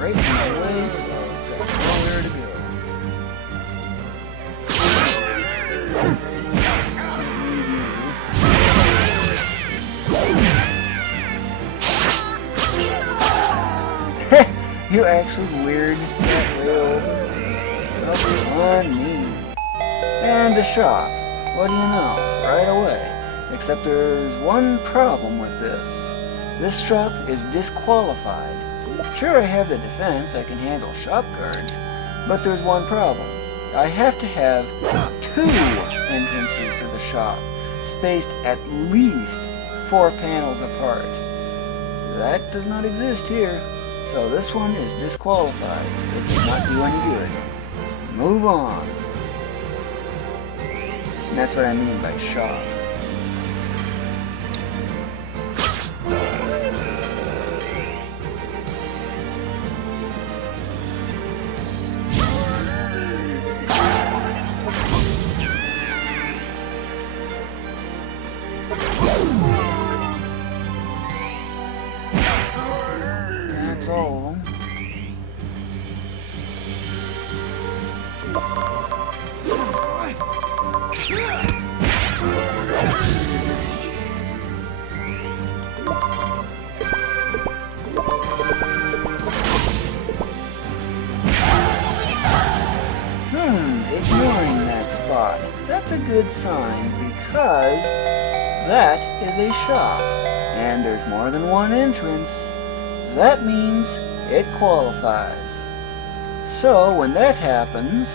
right in my way, so it's got nowhere to go. You actually weird that way over. On me. And a shop. What do you know? Right away. Except there's one problem with this. This shop is disqualified. Sure, I have the defense, I can handle shop guards, but there's one problem. I have to have 2 entrances to the shop, spaced at least 4 panels apart. That does not exist here, so this one is disqualified. It does not do any good. Move on. And that's what I mean by shop. That's all of them. Ignoring that spot. That's a good sign because that is a shop and there's more than one entrance. That means it qualifies. So when that happens,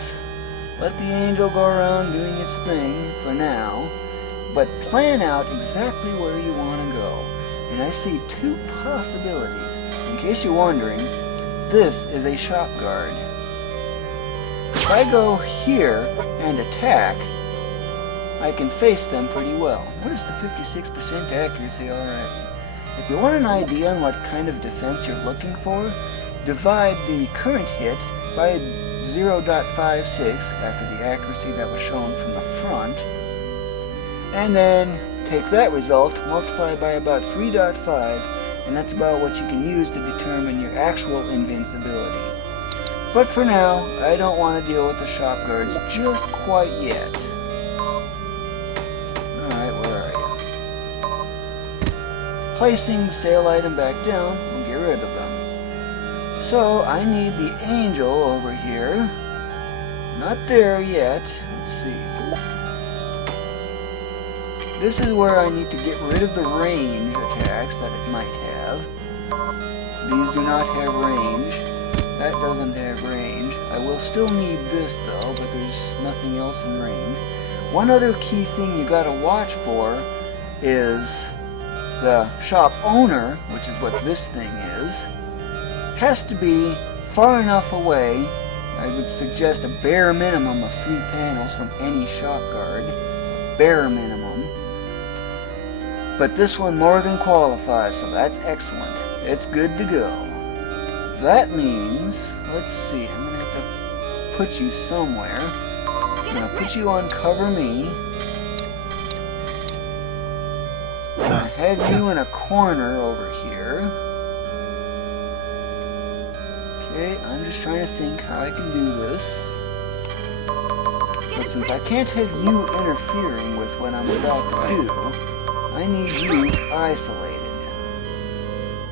let the angel go around doing its thing for now, but plan out exactly where you want to go. And I see 2 possibilities. In case you're wondering, this is a shop guard. If I go here and attack, I can face them pretty well. What is the 56% accuracy already? If you want an idea on what kind of defense you're looking for, divide the current hit by 0.56 after the accuracy that was shown from the front, and then take that result, multiply by about 3.5, and that's about what you can use to determine your actual invincibility. But for now, I don't want to deal with the shop guards just quite yet. Alright, where are you? Placing the sale item back down will get rid of them. So I need the angel over here. Not there yet. Let's see. This is where I need to get rid of the range attacks that it might have. These do not have range. That doesn't have range. I will still need this though, but there's nothing else in range. One other key thing you gotta watch for is the shop owner, which is what this thing is, has to be far enough away. I would suggest a bare minimum of 3 panels from any shop guard. Bare minimum. But this one more than qualifies, so that's excellent. It's good to go. That means, let's see, I'm going to have to put you somewhere. I'm going to put you on cover me. I'm going to have you in a corner over here. Okay, I'm just trying to think how I can do this. But since I can't have you interfering with what I'm about to do, I need you isolated.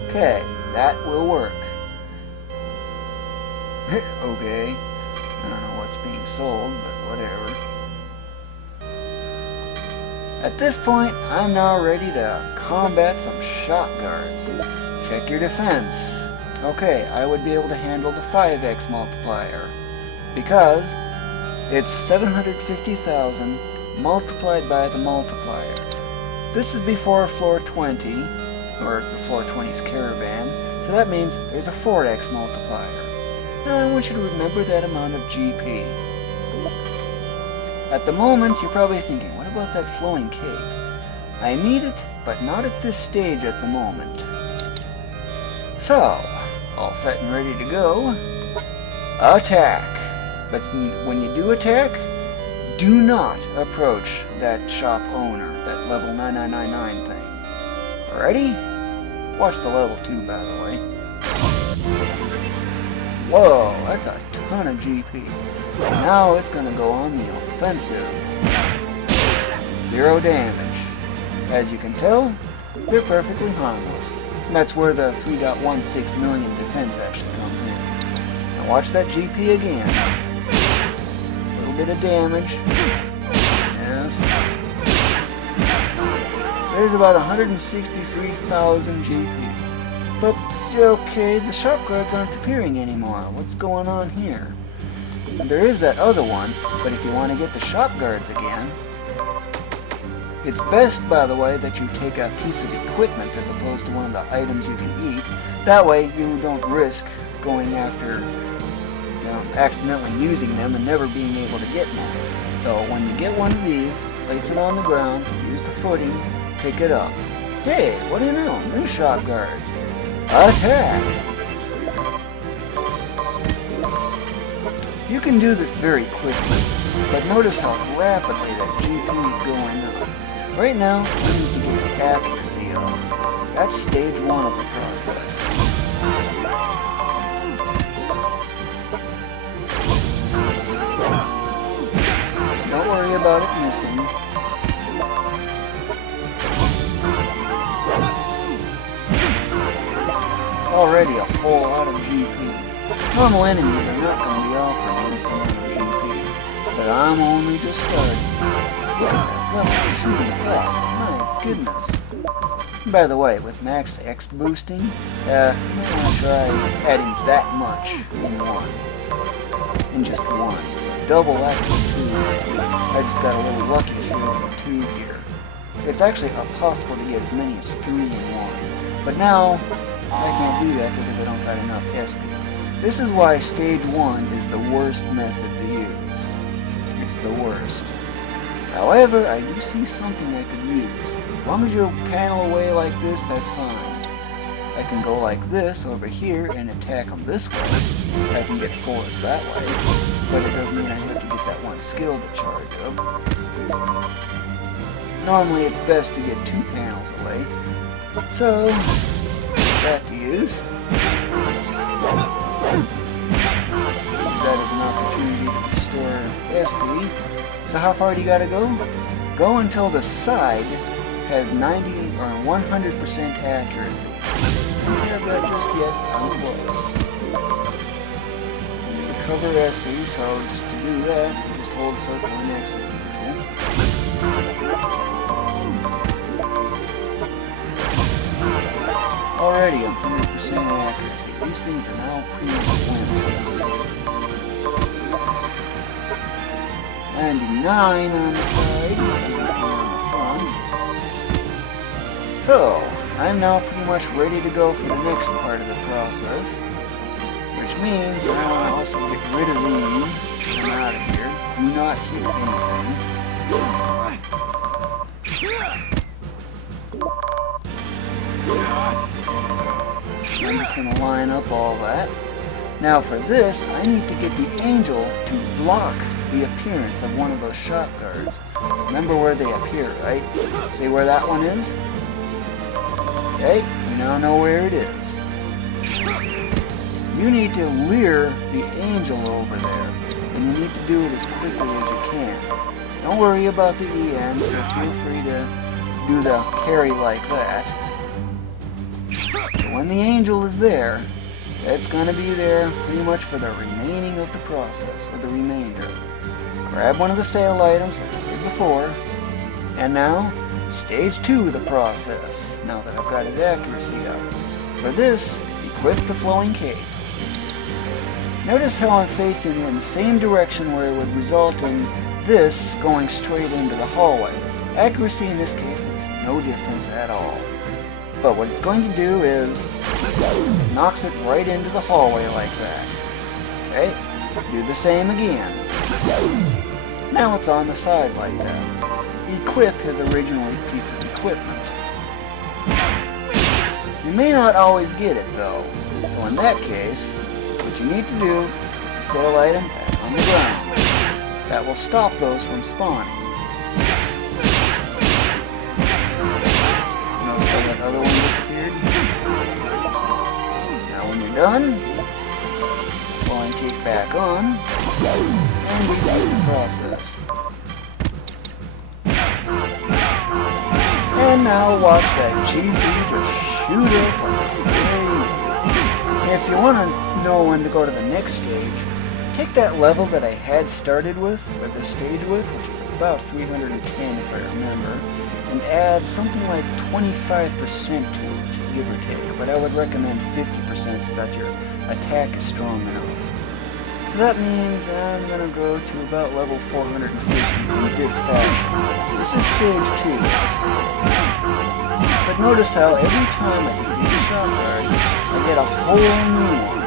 Okay, that will work. Okay, I don't know what's being sold, but whatever. At this point, I'm now ready to combat some shop guards. Check your defense. Okay, I would be able to handle the 5x multiplier, because it's 750,000 multiplied by the multiplier. This is before floor 20, or the floor 20's caravan, so that means there's a 4x multiplier. Now I want you to remember that amount of GP. At the moment, you're probably thinking, what about that flowing cape? I need it, but not at this stage at the moment. So, all set and ready to go. Attack! But when you do attack, do not approach that shop owner, that level 9999 thing. Ready? Watch the level 2, by the way. Whoa, that's a ton of GP. Now it's going to go on the offensive. 0 damage. As you can tell, they're perfectly harmless. And that's where the 3.16 million defense actually comes in. Now watch that GP again. A little bit of damage. Yes. There's about 163,000 GP. But, okay, the shock guards aren't appearing anymore. What's going on here? There is that other one, but if you want to get the shock guards again, it's best, by the way, that you take a piece of equipment as opposed to one of the items you can eat. That way you don't risk going after, accidentally using them and never being able to get more. So when you get one of these, place it on the ground, use the footing, pick it up. Hey, what do you know? New shock guards. Attack! You can do this very quickly, but notice how rapidly that GP is going up. Right now, we need to get the accuracy up. That's stage 1 of the process. Don't worry about it missing. Already a whole lot of GP. Normal enemies are not going to be offering this amount of GP, but I'm only just starting. My goodness. By the way, with max X boosting, you might want to try adding that much in one. In just one. Double actually 2. I just got a little lucky here with 2 here. It's actually possible to get as many as 3 in one. But now, I can't do that because I don't got enough SP. This is why stage 1 is the worst method to use. It's the worst. However, I do see something I could use. As long as you panel away like this, that's fine. I can go like this over here and attack them this way. I can get 4s that way, but it doesn't mean I have to get that one skill to charge up. Normally it's best to get 2 panels away. So, that to use. That is an opportunity to restore SP. So how far do you gotta go? Go until the side has 90 or 100% accuracy. Don't care about just yet, I'm close. I need to cover SP, so just to do that, just hold circle and X as usual. Already 100% accuracy. These things are now pretty much 99 on the side, 83 on the front. So, I'm now pretty much ready to go for the next part of the process, which means I want to also get rid of these. I'm out of here. Do not hit anything. I'm just going to line up all that. Now for this, I need to get the angel to block the appearance of one of those shock guards. Remember where they appear, right? See where that one is? Okay, you now know where it is. You need to lure the angel over there, and you need to do it as quickly as you can. Don't worry about the EN, so feel free to do the carry like that. But when the angel is there, it's going to be there pretty much for the remaining of the process, or the remainder. Grab one of the sale items like I did before, and now, stage 2 of the process, now that I've got his accuracy up. For this, equip the flowing cape. Notice how I'm facing in the same direction where it would result in this going straight into the hallway. Accuracy in this case makes no difference at all. But what it's going to do is, knocks it right into the hallway like that. Okay, do the same again. Now it's on the side like that. Equip his original piece of equipment. You may not always get it though, so in that case, what you need to do is sell item back on the ground. That will stop those from spawning. Notice how that other one disappeared? Now when you're done, And now watch that GP just shoot up like crazy. If you want to know when to go to the next stage, take that level that I had started with, or the stage with, which is about 310 if I remember, and add something like 25% to it, give or take. But I would recommend 50% so that your attack is strong enough. So that means I'm going to go to about level 450 in this fashion. This is stage 2. But notice how every time I defeat a shock guard, I get a whole new one.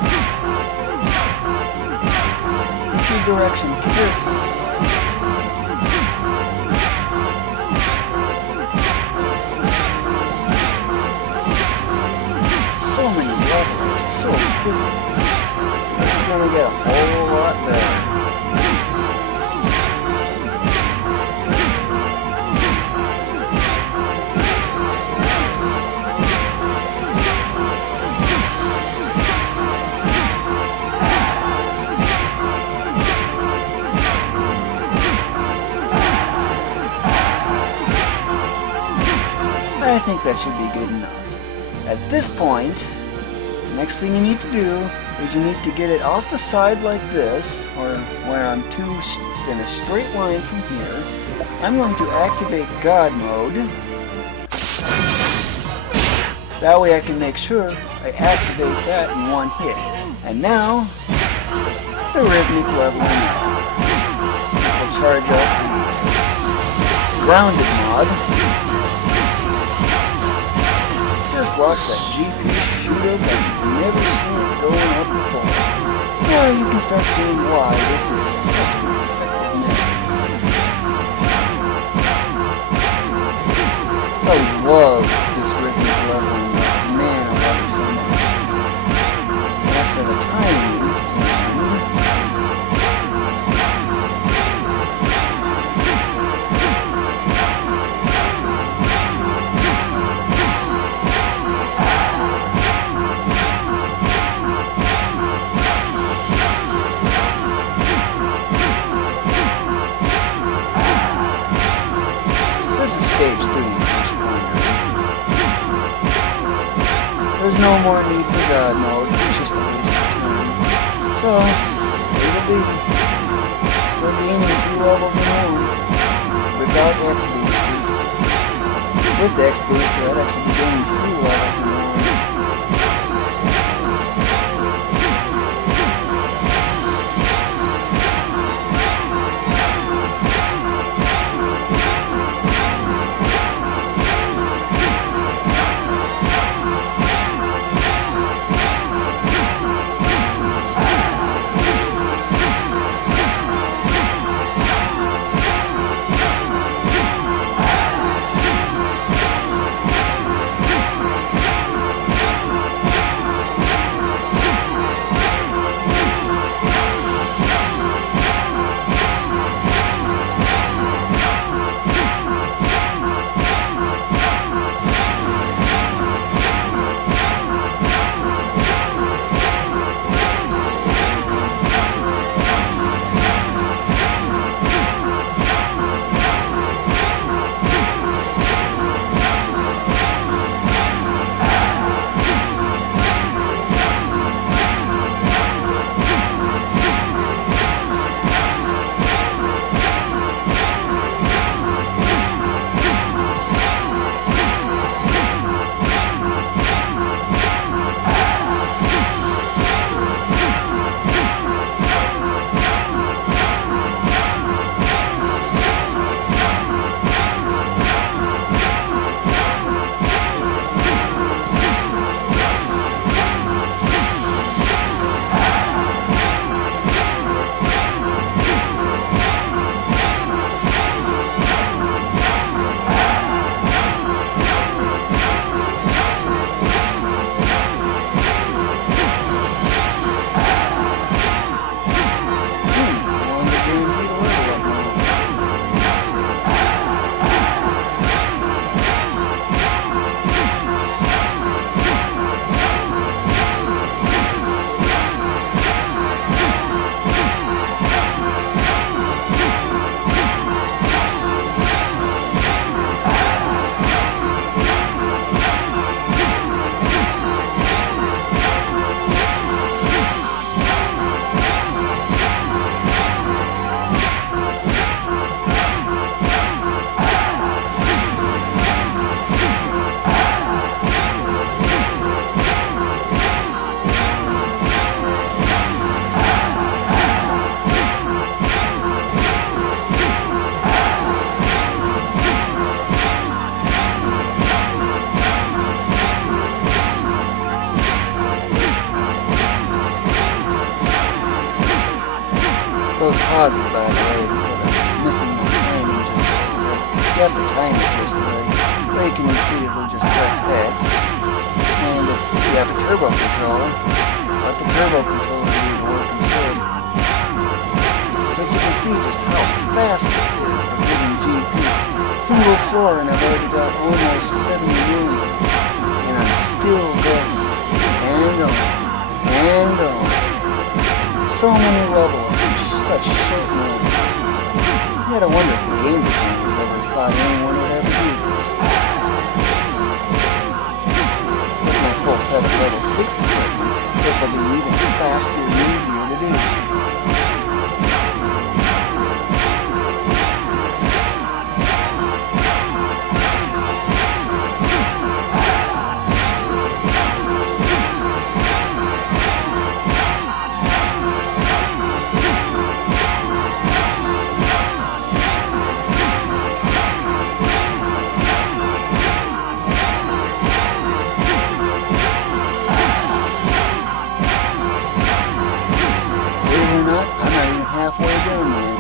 Pick your direction carefully. So many levels, so quickly. This is going to get a whole lot better. I think that should be good enough. At this point, the next thing you need to do is you need to get it off the side like this, or where I'm in a straight line from here. I'm going to activate God mode. That way I can make sure I activate that in one hit. And now, the rhythmic leveling up. This will charge up the grounded mod. Just watch that GP shoot up like you've never seen it going up before. Now you can start seeing why this is such an effective method. I love this rhythmic leveling up. Man, I love it so much. As for the timing, stage 3 in case you wonder. There's no more need for God mode, it's just a waste of time. So, it'll be still gaining 2 levels in one without X booster. With X booster, I'd actually be gaining 3 levels in one. was positive, by the way, because I'm missing the timing just a little bit. You have to time it just right. Or you can repeatedly just press X. And if you have a turbo controller, let the turbo controller do the work instead. But you can see just how fast this is for getting GP. Single floor, and I've already got almost 70 million. And I'm still going. And going. And going. So many levels in such short notice. You gotta wonder if the game designers ever thought anyone would ever do this. With my full set of level 6 equipment, this will be even faster and easier to do. Halfway done, man.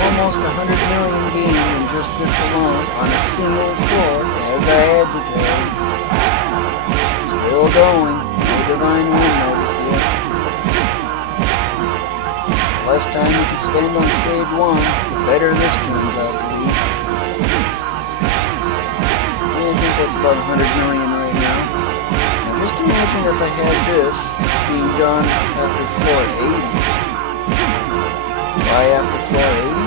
Almost 100 million gained in just this alone on a single floor, as I advertised. Still going, no divine wind notice yet. The less time you can spend on stage 1, the better this turns out to be. I think that's about 100 million right now. Now just imagine if I had this being done after floor 80. Why after floor 80?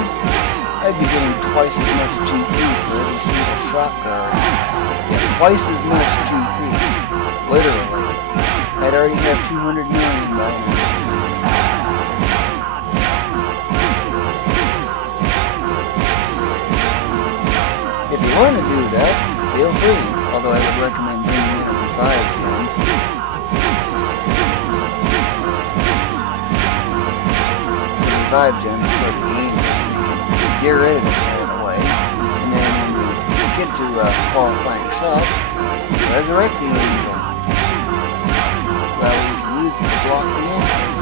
I'd be getting twice as much GP for every single shot guard. Yeah, twice as much GP. Literally. I'd already have 200 million by now. If you want to do that, feel free. Although I would recommend bringing in a revive gem. Revive gems for the game. Get rid of it right away, and then when you get to qualifying shot, resurrect the angel. Well, you can use it to block the entrance.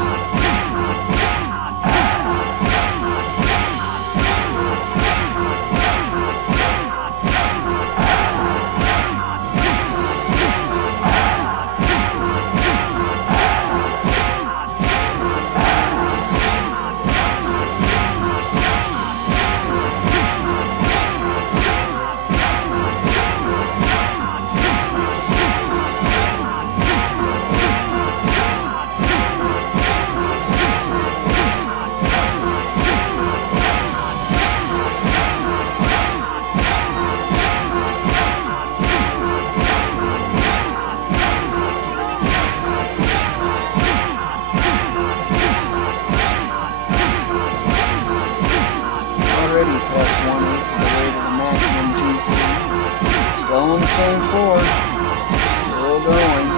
Past 1/8 of the way to the maximum GP. Still on the same floor. Still going.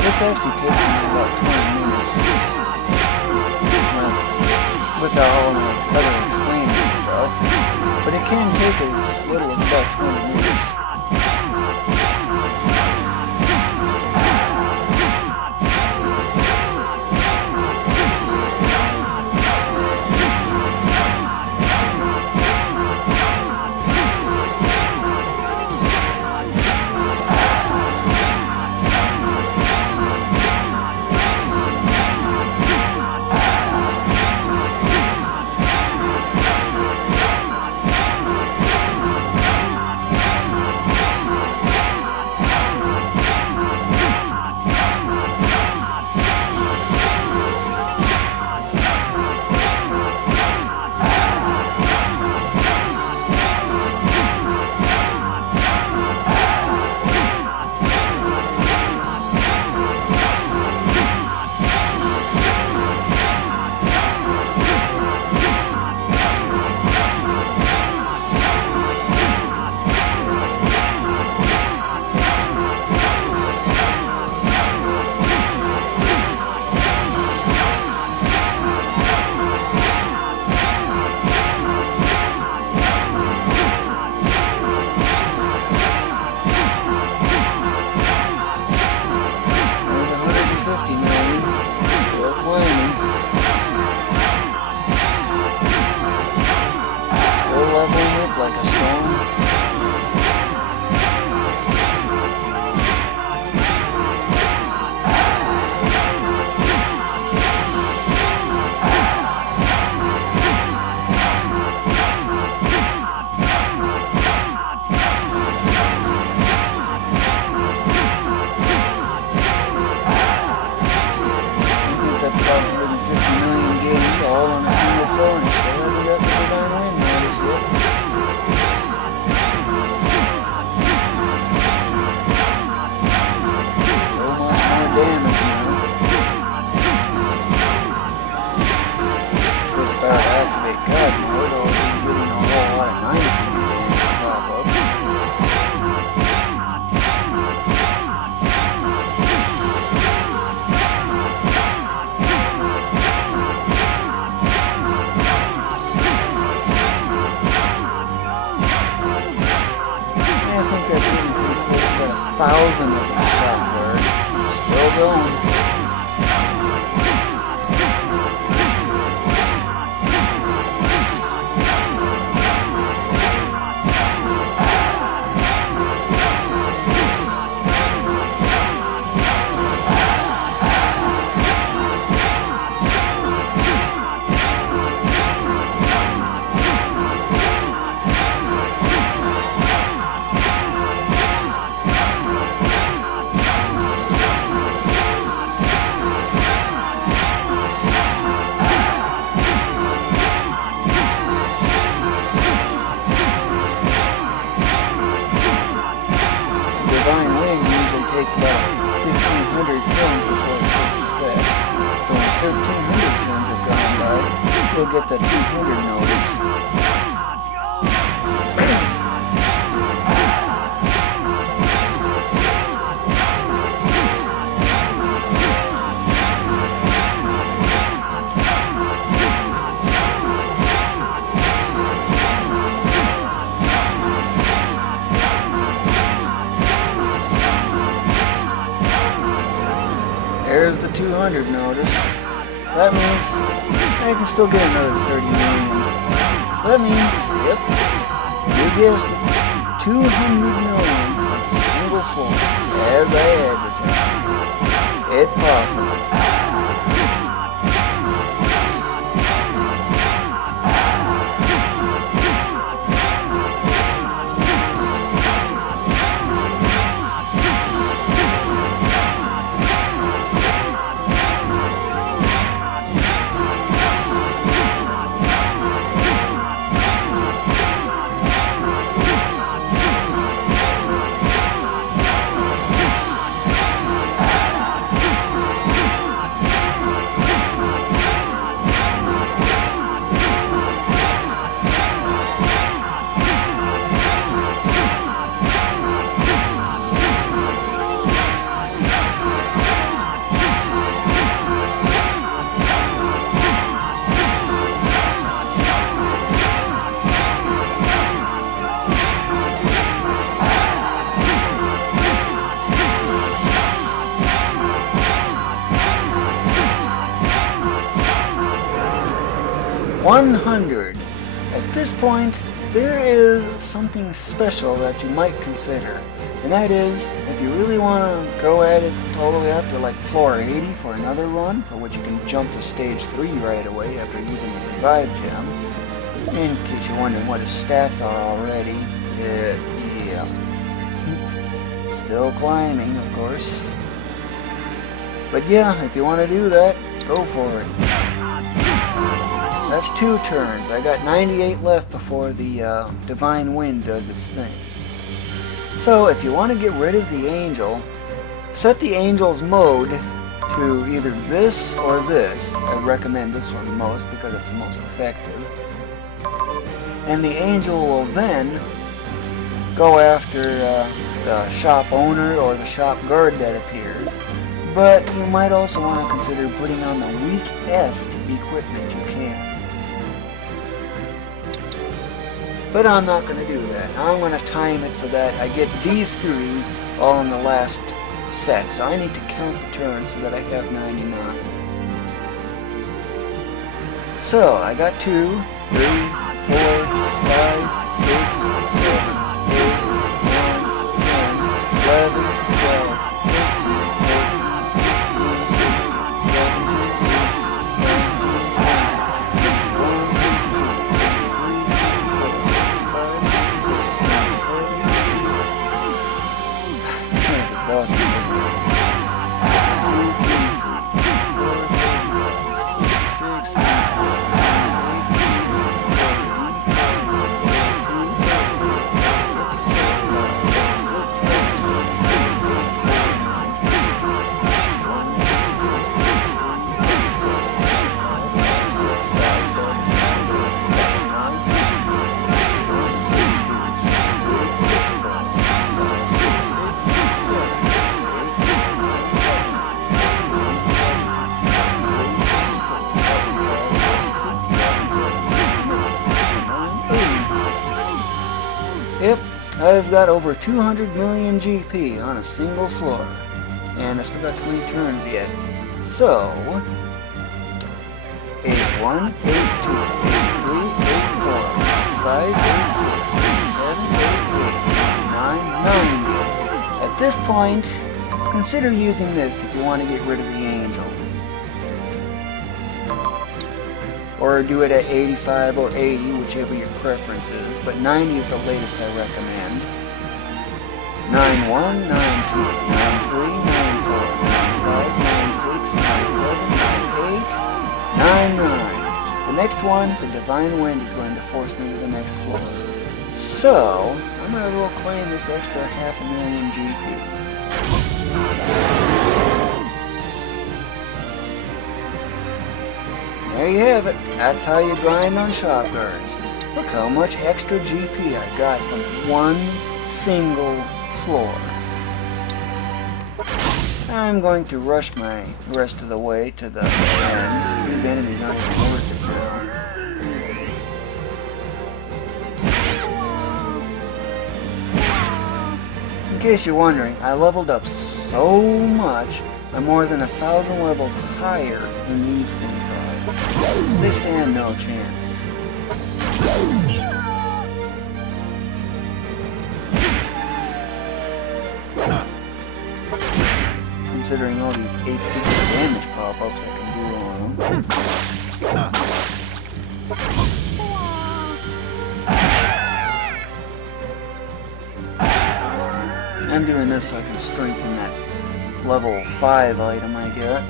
This actually takes me about 20 minutes. Well, without all my other explaining and stuff. But it can take as little as about 20 minutes. like a stone. Thousand of these shot birds still going. Takes about 1,500 turns before it takes effect. So when 1,300 turns have gone by, we'll get the 200 notice. There's the 200 notice. So that means I can still get another 30 million. So that means, yep, you guessed it, 200 million on a single floor, as I advertised. It's possible. $100. At this point, there is something special that you might consider, and that is if you really want to go at it all the way up to like floor 80 for another run, for which you can jump to stage 3 right away after using the revive gem. In case you're wondering what his stats are already, yeah, still climbing, of course. But yeah, if you want to do that, go for it. That's 2 turns. I got 98 left before the Divine Wind does its thing. So if you want to get rid of the Angel, set the Angel's mode to either this or this. I recommend this one the most because it's the most effective. And the Angel will then go after the shop owner or the shop guard that appears. But you might also want to consider putting on the weakest equipment you can. But I'm not going to do that. I'm going to time it so that I get these 3 all in the last set. So I need to count the turns so that I have 99. So I got 2, 3, 4, 5, 6, 7, 8, 9, 10, 11, 12, 13, 14, 15, Yep, I've got over 200 million GP on a single floor, and I still got 20 turns yet. So, 81, 82, 83, 84, 5, 86, 87, 88, 89, 90. At this point, consider using this if you want to get rid of the angel. Or do it at 85 or 80, whichever your preference is, but 90 is the latest I recommend. 91, 92, 93, 94, 95, 96, 97, 98, 99. The next one, the Divine Wind, is going to force me to the next floor. So, I'm going to go claim this extra 500,000 GP. There you have it. That's how you grind on shop guards. Look how much extra GP I got from one single floor. I'm going to rush my rest of the way to the end. These enemies aren't even worth it. In case you're wondering, I leveled up so much, I'm more than 1,000 levels higher than these things are. They stand no chance. Considering all these 850 damage pop-ups I can do on them. I'm doing this so I can strengthen that level 5 item I got.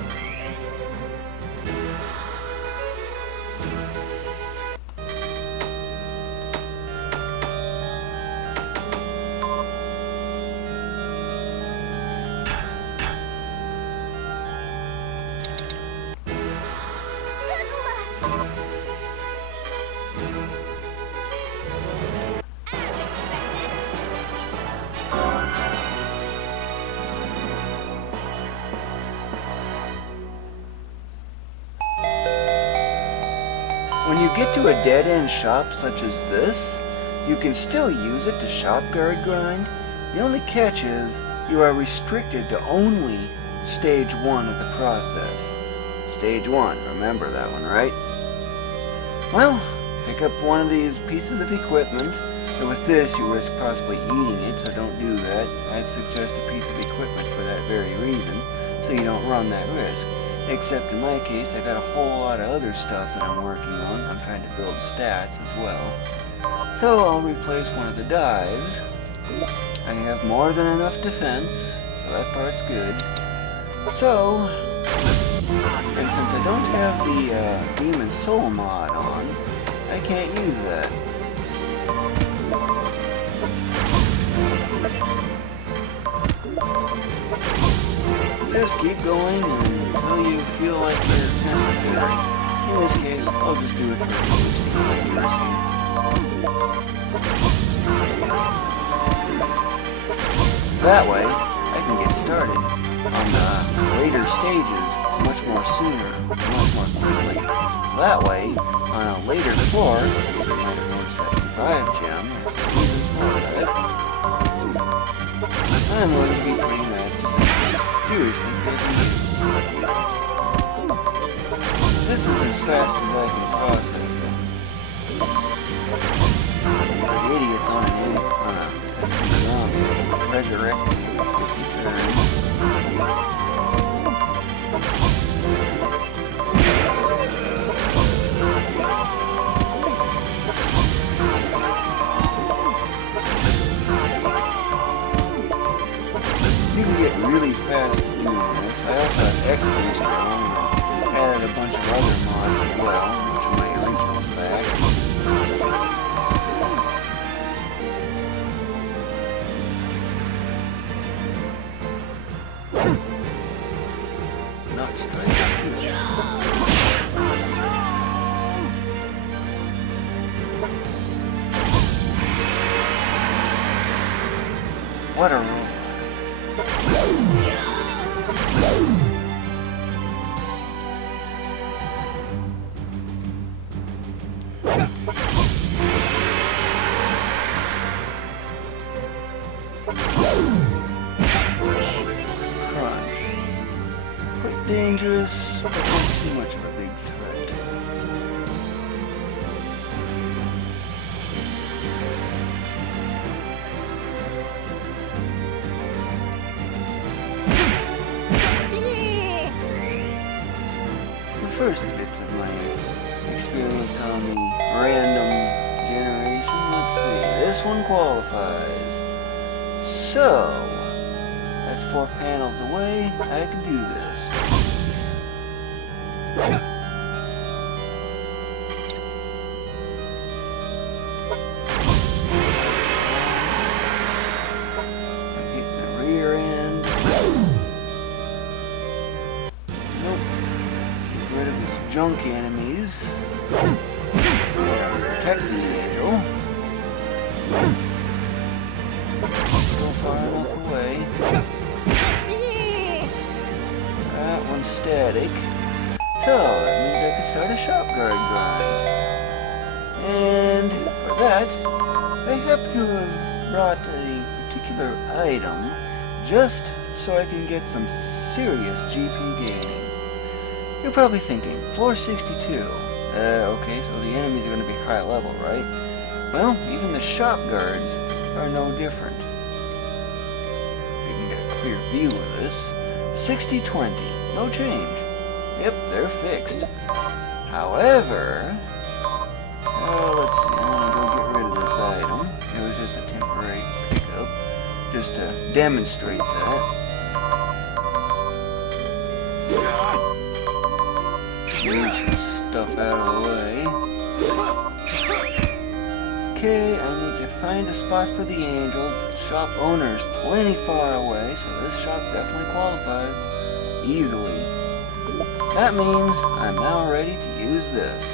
When you get to a dead-end shop such as this, you can still use it to shop guard grind. The only catch is you are restricted to only stage 1 of the process. Stage 1, remember that one, right? Well, pick up one of these pieces of equipment, but with this you risk possibly eating it, so don't do that. I'd suggest a piece of equipment for that very reason, so you don't run that risk. Except in my case, I got a whole lot of other stuff that I'm working on. I'm trying to build stats as well. So I'll replace one of the dives. I have more than enough defense, so that part's good. So, and since I don't have the Demon Soul mod on, I can't use that. Just keep going until you feel like it's necessary. In this case, I'll just do it for mercy. That way, I can get started on the later stages much more sooner, much more quickly. That way, on a later floor, you might have noticed that 5 gem, even for that, I'm going to be putting that seriously busy. This is as fast as I can process it. resurrected for 50 turns. You can get really fast doing this. I also have X-Boost on and added a bunch of other mods as well, which are my originals back. Not straight. What a roll. Crunch. Quite dangerous, but not too much of a big threat. The first bits of my experience on the random generation, let's see, this one qualifies. So, that's 4 panels away, I can do this. Hit the rear end. Nope. Get rid of these junk enemies. Protect the angel. Still far enough away. That one's static. So, that means I can start a shop guard grind. And for that, I happen to have brought a particular item just so I can get some serious GP gaining. You're probably thinking, floor 62. Okay, so the enemies are going to be high level, right? Well, even the shop guards are no different. You can get a clear view of this. 60-20, no change. Yep, they're fixed. However, let's see, I'm going to go get rid of this item. It was just a temporary pickup, just to demonstrate that. Move some stuff out of the way. Okay, I need to find a spot for the angel. Shop owner's plenty far away, so this shop definitely qualifies easily. That means I'm now ready to use this.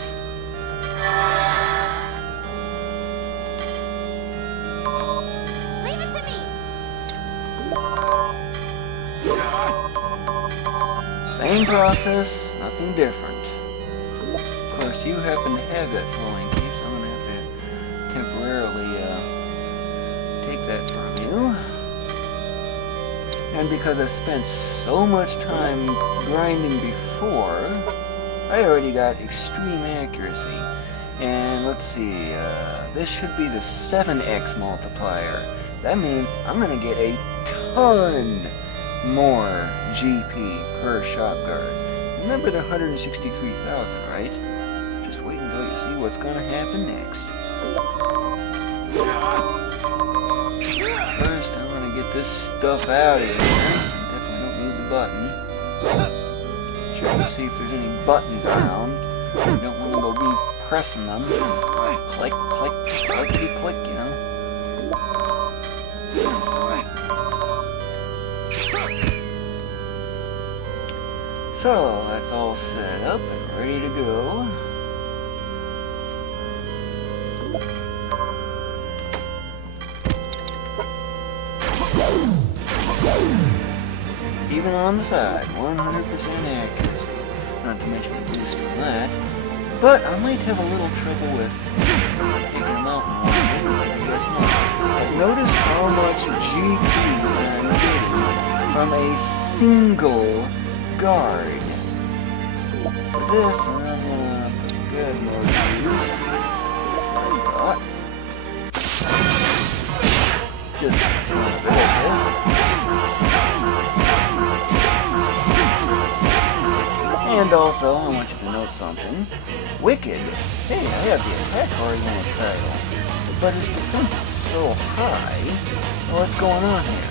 Leave it to me. Same process, nothing different. Of course, you happen to have that flowing key, so I'm going to have to temporarily take that from you. And because I spent so much time grinding before, I already got extreme accuracy. And let's see, this should be the 7x multiplier. That means I'm going to get a ton more GP per shop guard. Remember the 163,000, right? Just wait until you see what's going to happen next. First, I'm going to get this stuff out of here. Definitely don't need the button. Check to see if there's any buttons around. You don't want to go be pressing them. Click, click, clickety click, you know. So, that's all set up and ready to go. Even on the side, 100% accuracy. Not to mention the boost on that. But I might have a little trouble with taking them out in one move, I guess not. Notice how much GP I'm getting from a single guard. For this, I'm gonna put good mode use. I thought. Just for this. And also, I want you to note something. Wicked. Hey, I have the attack already in the title, but his defense is so high. What's going on here?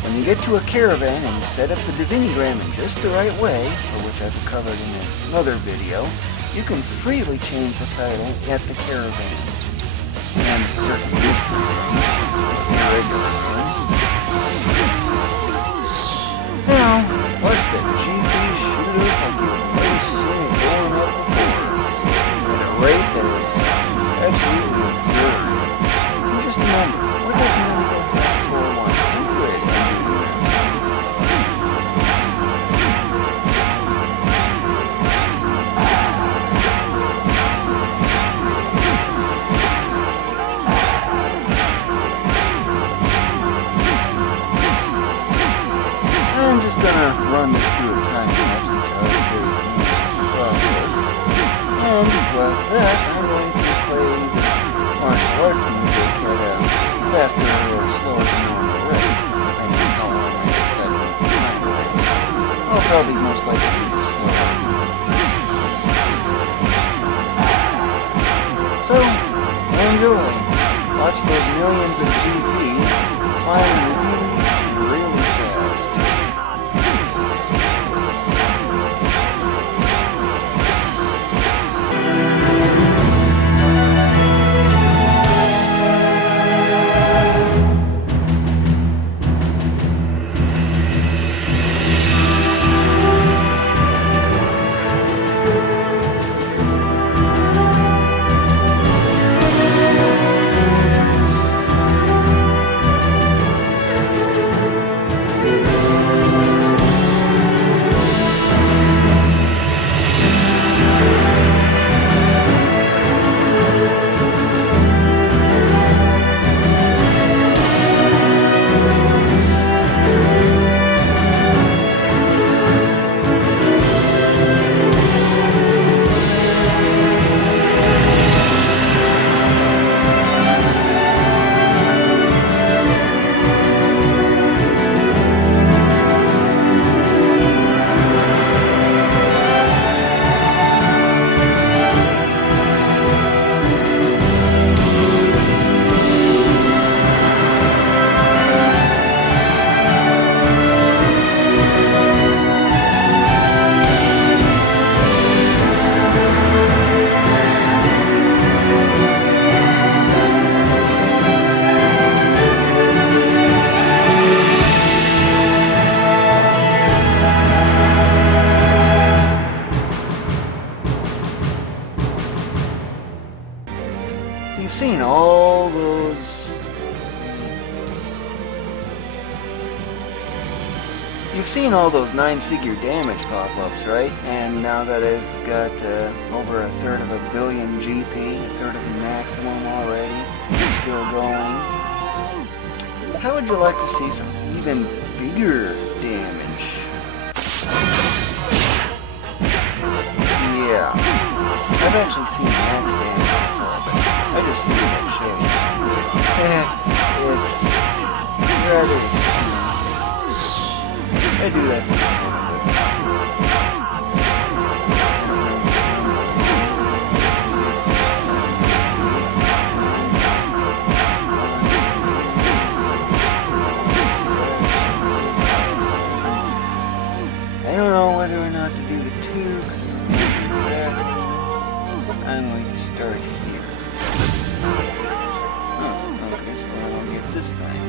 When you get to a caravan and you set up the divinigram in just the right way, for which I've covered in another video, you can freely change the title at the caravan. And certain mystery irregular ones. Now, watch that GP shoot up like you've never seen it going up before, at a rate that is absolutely absurd. And just remember, what if you only go past 4-1? I'm just gonna run this through a time lapse since I already very process. And with that, I'm going to play this martial arts music at a faster or slower than normal rate, depending on how long I decide to make the time lapse. I'll probably most likely do it slower. So, enjoy. Watch those millions of GP flying really fast. You've seen all those... You've seen all those 9-figure damage pop-ups, right? And now that I've got over 1/3 of a billion GP, 1/3 of the maximum already, and still going, how would you like to see some even bigger damage? Yeah, I've actually seen max damage before, but I just feel that shit. It's rather extreme. I do that for I don't know whether or not to do the 2, because I'm going to start here. Oh, okay, so I want to get this thing.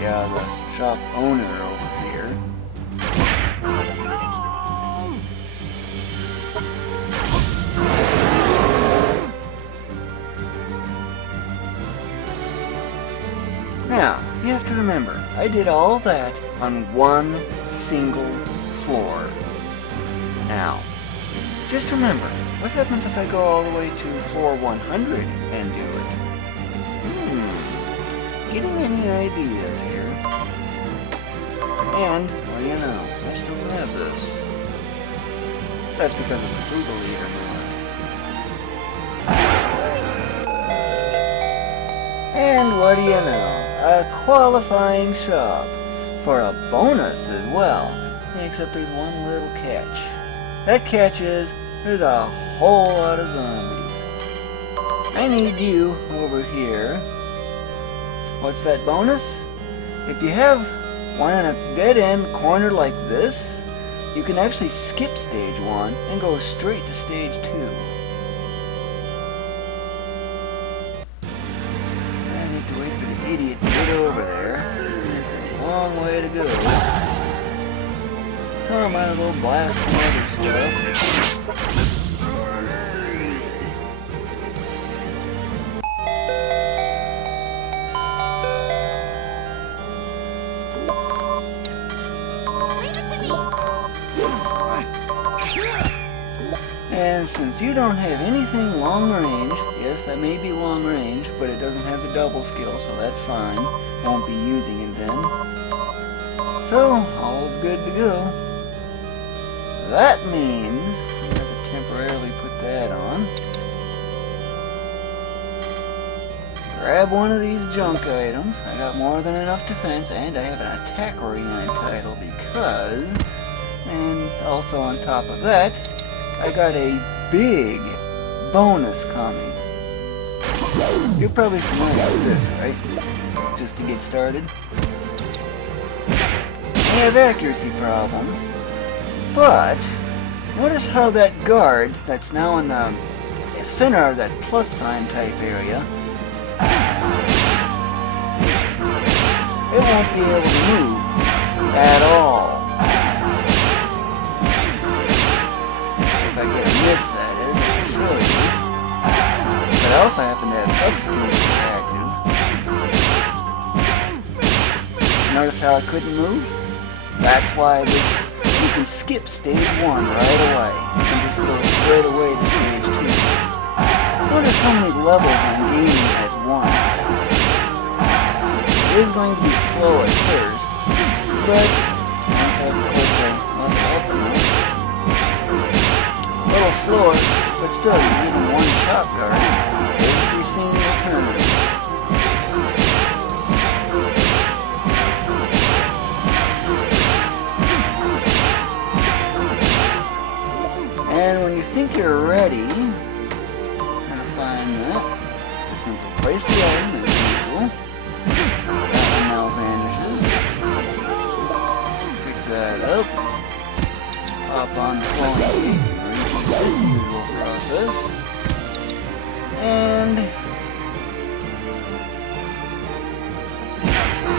Yeah, the shop owner over here. Now, you have to remember, I did all that on one single floor. Now, just remember, what happens if I go all the way to floor 100 and do it? Getting any ideas here? And, well, you know, I still have this. That's because of the frugal eater mod. And what do you know? A qualifying shop for a bonus as well. Except there's one little catch. That catch is, there's a whole lot of zombies. I need you over here. What's that bonus? If you have one in a dead-end corner like this, you can actually skip stage 1 and go straight to stage 2. I need to wait for the idiot to get over there. There's a long way to go. Come on, go blast some other stuff. And since you don't have anything long range, yes, that may be long range, but it doesn't have the double skill, so that's fine. Won't be using it then. So, all's good to go. That means, I have to temporarily put that on. Grab one of these junk items. I got more than enough defense, and I have an attack Renya title because, and also on top of that, I got a big bonus coming. You're probably familiar with this, right? Just to get started. I have accuracy problems, but notice how that guard that's now in the center of that plus sign type area, it won't be able to move at all. If I get a miss, that is, I can show you. But I also happen to have exclamation active. Notice how I couldn't move? That's why you can skip stage 1 right away. You can just go straight away to stage 2. Notice how many levels I'm gaining at once. It is going to be slow at first, but once I level up enough, a little slower, but still you're getting one shot guard every single turn. And when you think you're ready, how to find that, just simply place the item as usual. That one now vanishes. Pick that up. Hop on the flying gate. As usual process. And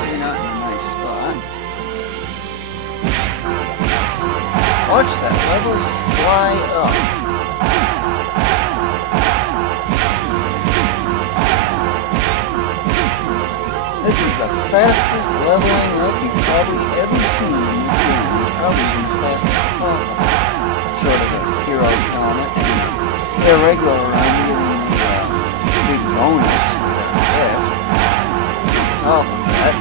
you're not in a nice spot. Watch that level fly up. This is the fastest leveling up you've probably ever seen in this game. It's probably even the fastest possible. Short of a hero's helmet and a regular run giving a big bonus for that. On top of that,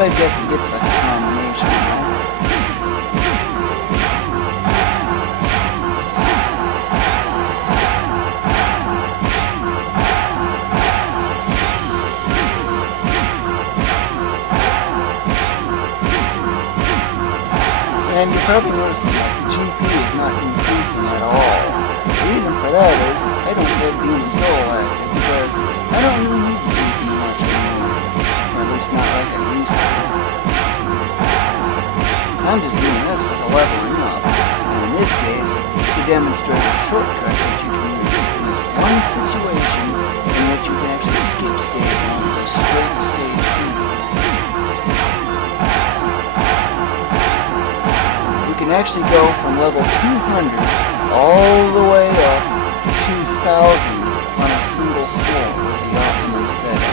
I'd have to get such a combination now. And you're probably noticing that the GP is not increasing at all. The reason for that is I don't have Demon Soul active because I don't really need the GP much anymore. Or at least not like I used to. I'm just doing this for the leveling up. And in this case, to demonstrate a shortcut that you can use. There's one situation in which you can actually skip stage 1 and go straight to stage 2. You can actually go from level 200 all the way up to 2,000 on a single floor with the optimum setup.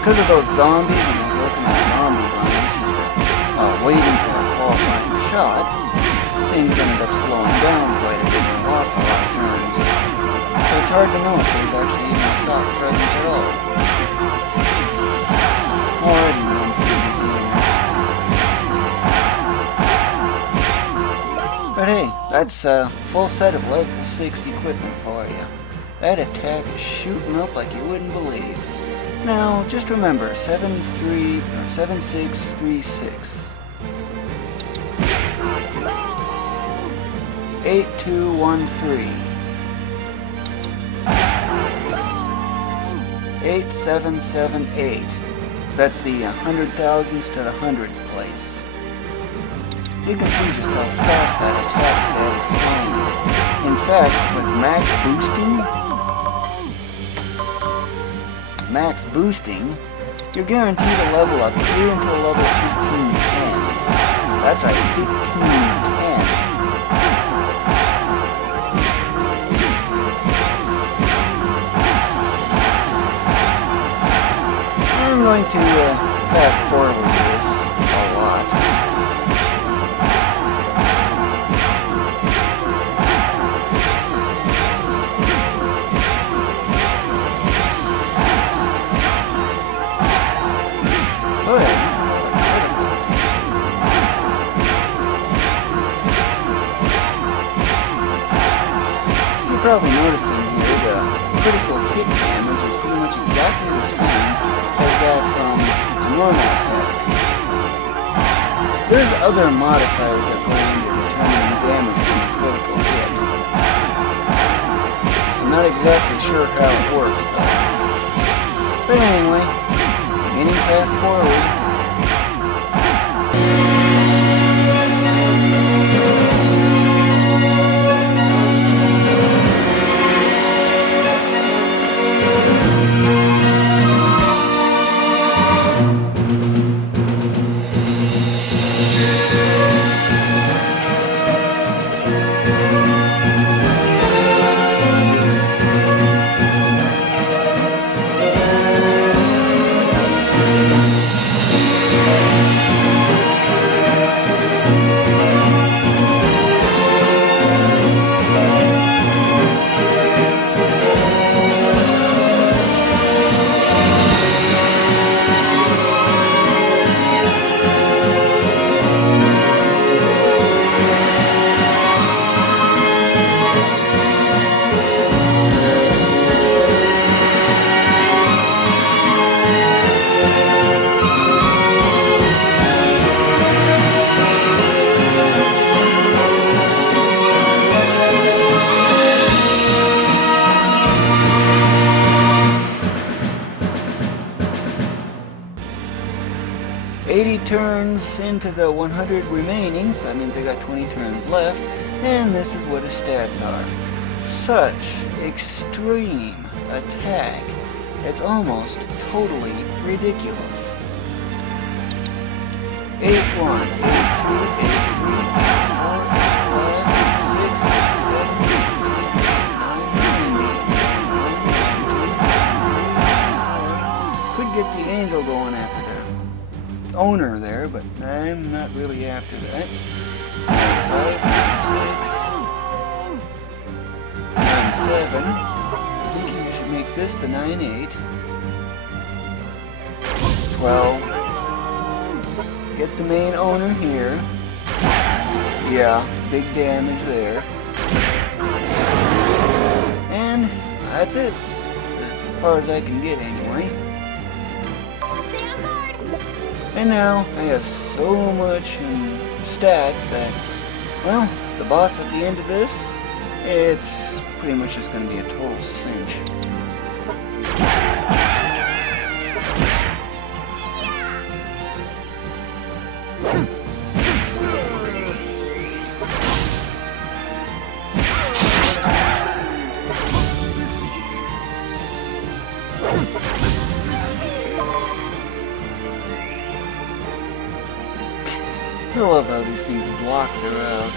Because of those zombies and those working on zombie runs, waiting for a qualifying shot, things ended up slowing down quite a bit and lost a lot of turns. But it's hard to know if there's actually even a shot present at all. Alrighty, man. But hey, that's a full set of level 6 equipment for you. That attack is shooting up like you wouldn't believe. Now, just remember, 7636. 8213. 8778. That's the hundred thousandths to the hundredths place. You can see just how fast that attack stat is climbing. In fact, with max boosting, you're guaranteed a level up through until level 1510. That's right, 1510. I'm going to fast forward this a lot. Oh yeah, if you're probably noticing here, the critical hit damage is pretty much exactly the same as that from a normal attack. There's other modifiers that go into determining damage from a critical hit. I'm not exactly sure how it works though. But anyway, beginning fast forward. Turns into the 100 remaining, so that means I got 20 turns left, and this is what his stats are. Such extreme attack. It's almost totally ridiculous. 8-1, 8-2, 8-3, 8-4, 8-5, 8, 6, 7, 8, 9, 10. Could get the angel going after that owner there, but I'm not really after that. 9, 5, 9, 7. I think you should make this the 9, 8. 12. Get the main owner here. Yeah, big damage there. And that's it. As far as I can get anyway. And now I have so much in stats that, well, the boss at the end of this, it's pretty much just going to be a total cinch. I love how these things block their out.